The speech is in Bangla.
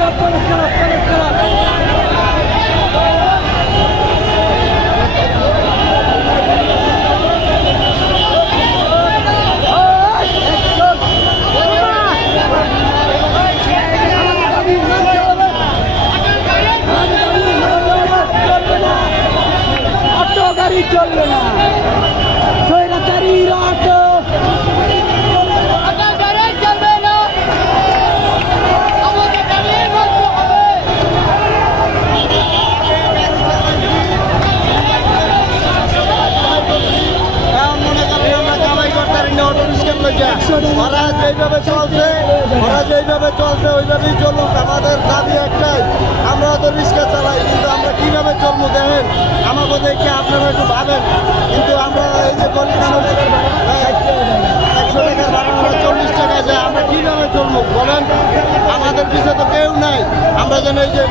সব কলেজ ওরা যেইভাবে চলছে, ওরা যেইভাবে চলছে, ওইভাবেই চলুক। আমাদের দাবি একটাই, আমরা তো রিক্সা চালাই, কিন্তু আমরা কীভাবে চলবো দেখেন? আমাকে দেখে আপনারা একটু ভাবেন। কিন্তু আমরা এই যে গরিব মানুষ একশো টাকার ভাড়া আমরা চল্লিশ টাকা যায় আমরা কীভাবে চলবো বলেন? আমাদের পিছিয়ে তো কেউ নাই। আমরা যেন এই যে